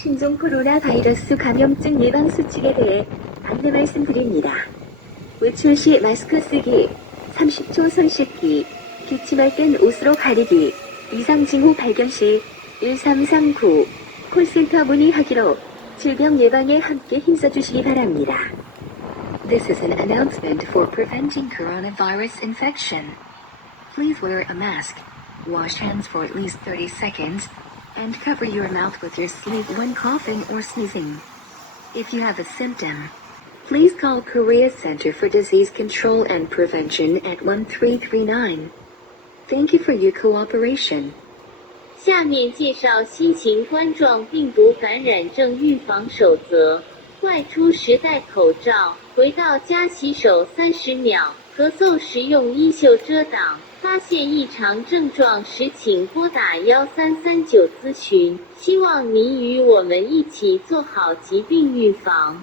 신종 코로나 바이러스 감염증 예방 수칙에 대해 안내 말씀드립니다. 외출 시 마스크 쓰기, 30초 손 씻기, 기침할 땐 옷으로 가리기, 이상 징후 발견 시 1339 콜센터 문의하기로 질병 예방에 함께 힘써 주시기 바랍니다. This is an announcement for preventing coronavirus infection. Please wear a mask, wash hands for at least 30 seconds, and cover your mouth with your sleeve when coughing or sneezing. If you have a symptom, please call Korea Center for Disease Control and Prevention at 1339. Thank you for your cooperation. 下面介绍新型冠状病毒感染症预防守则：外出时戴口罩，回到家洗手三十秒， 咳嗽时用衣袖遮挡。发现异常症状时，请拨打幺三三九咨询。希望您与我们一起做好疾病预防。